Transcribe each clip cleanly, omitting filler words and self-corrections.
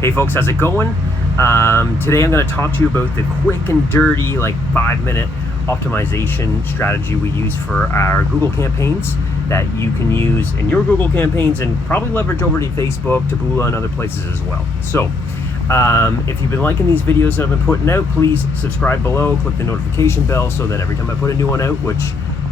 Hey folks, how's it going? Today I'm going to talk to you about the quick and dirty, like 5-minute optimization strategy we use for our Google campaigns that you can use in your Google campaigns and probably leverage over to Facebook, Taboola, and other places as well. So if you've been liking these videos that I've been putting out, please subscribe below, click the notification bell so that every time I put a new one out, which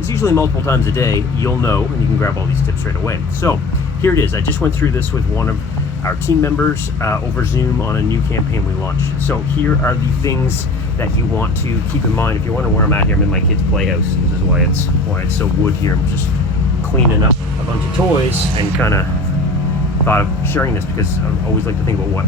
is usually multiple times a day, you'll know and you can grab all these tips right away. So here it is. I just went through this with one of our team members over Zoom on a new campaign we launched. So here are the things that you want to keep in mind. If you're wondering where I'm at here, I'm in my kid's playhouse. This is why it's so wood here. I'm just cleaning up a bunch of toys and kind of thought of sharing this because I always like to think about what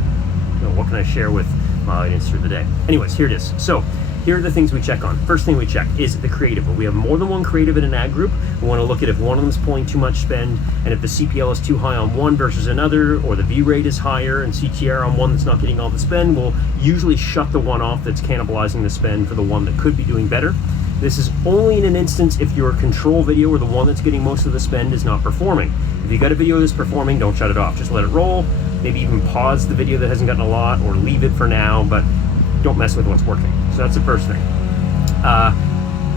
can I share with my audience through the day. Anyways, here it is. So here are the things we check on. First thing we check is the creative. When we have more than one creative in an ad group, we want to look at if one of them is pulling too much spend, and if the CPL is too high on one versus another, or the view rate is higher and CTR on one that's not getting all the spend, we'll usually shut the one off that's cannibalizing the spend for the one that could be doing better. This is only in an instance if your control video or the one that's getting most of the spend is not performing. If you got a video that's performing, don't shut it off. Just let it roll. Maybe even pause the video that hasn't gotten a lot or leave it for now, but don't mess with what's working. So that's the first thing.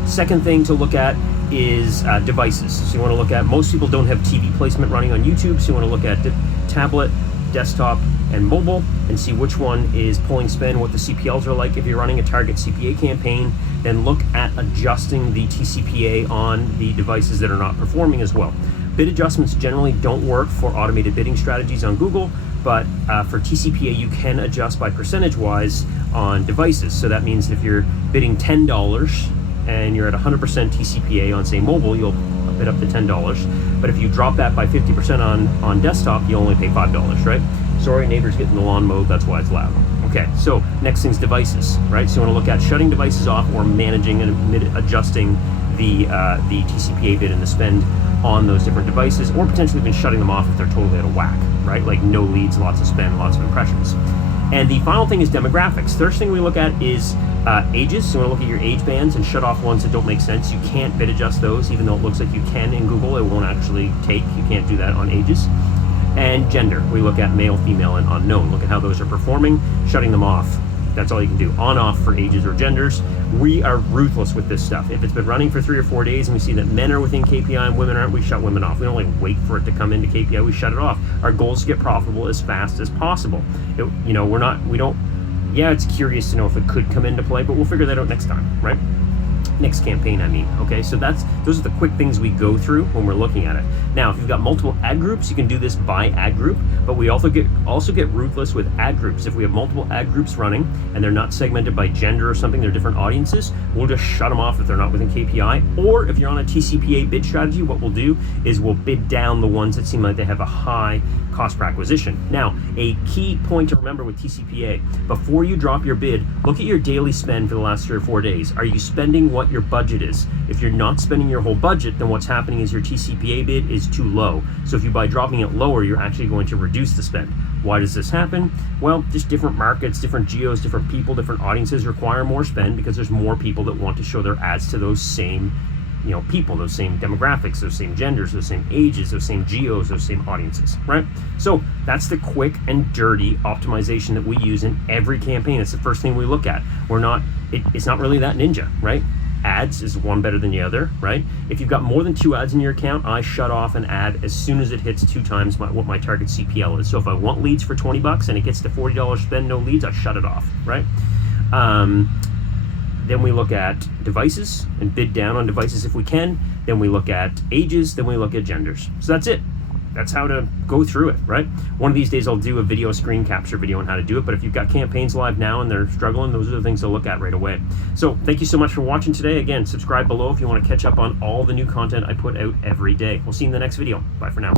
Second thing to look at is devices. So you want to look at, most people don't have TV placement running on YouTube, so you want to look at tablet, desktop, and mobile and see which one is pulling spend, what the CPLs are like. If you're running a target CPA campaign, then look at adjusting the TCPA on the devices that are not performing as well. Bid adjustments generally don't work for automated bidding strategies on Google, but for TCPA you can adjust by percentage-wise on devices. So that means if you're bidding $10 and you're at 100% TCPA on, say, mobile, you'll bid up to $10. But if you drop that by 50% on desktop, you only pay $5, right? Sorry, neighbor's getting the lawn mowed, that's why it's loud. Okay, so next thing's devices, right? So you want to look at shutting devices off or managing and adjusting the TCPA bid and the spend on those different devices, or potentially even shutting them off if they're totally out of whack, right? Like no leads, lots of spend, lots of impressions. And the final thing is demographics. First thing we look at is ages. So you want to look at your age bands and shut off ones that don't make sense. You can't bid adjust those, even though it looks like you can in Google. It won't actually take. You can't do that on ages. And gender. We look at male, female, and unknown. Look at how those are performing, shutting them off. That's all you can do. On, off for ages or genders. We are ruthless with this stuff. If it's been running for 3 or 4 days and we see that men are within KPI and women aren't, we shut women off. We don't like wait for it to come into KPI. We shut it off. Our goal is to get profitable as fast as possible. Yeah, it's curious to know if it could come into play, but we'll figure that out next time, right? Next campaign, I mean. Okay, so those are the quick things we go through when we're looking at it. Now, if you've got multiple ad groups, you can do this by ad group, but we also get ruthless with ad groups. If we have multiple ad groups running and they're not segmented by gender or something, they're different audiences, we'll just shut them off if they're not within KPI. Or if you're on a TCPA bid strategy, what we'll do is we'll bid down the ones that seem like they have a high cost per acquisition. Now, a key point to remember with TCPA, before you drop your bid, look at your daily spend for the last 3 or 4 days. Are you spending what your budget is? If you're not spending your whole budget, then what's happening is your TCPA bid is too low. So if by dropping it lower, you're actually going to reduce the spend. Why does this happen? Well, just different markets, different geos, different people, different audiences require more spend because there's more people that want to show their ads to those same people, those same demographics, those same genders, those same ages, those same geos, those same audiences, right? So that's the quick and dirty optimization that we use in every campaign. It's the first thing we look at. It's not really that ninja, right? Ads is one better than the other, right? If you've got more than 2 ads in your account, I shut off an ad as soon as it hits 2 times what my target CPL is. So if I want leads for $20 and it gets to $40 spend, no leads, I shut it off, right? Then we look at devices and bid down on devices if we can. Then we look at ages, then we look at genders. So that's it. That's how to go through it, right? One of these days I'll do a screen capture video on how to do it, but if you've got campaigns live now and they're struggling, those are the things to look at right away. So thank you so much for watching today. Again, subscribe below if you want to catch up on all the new content I put out every day. We'll see you in the next video. Bye for now.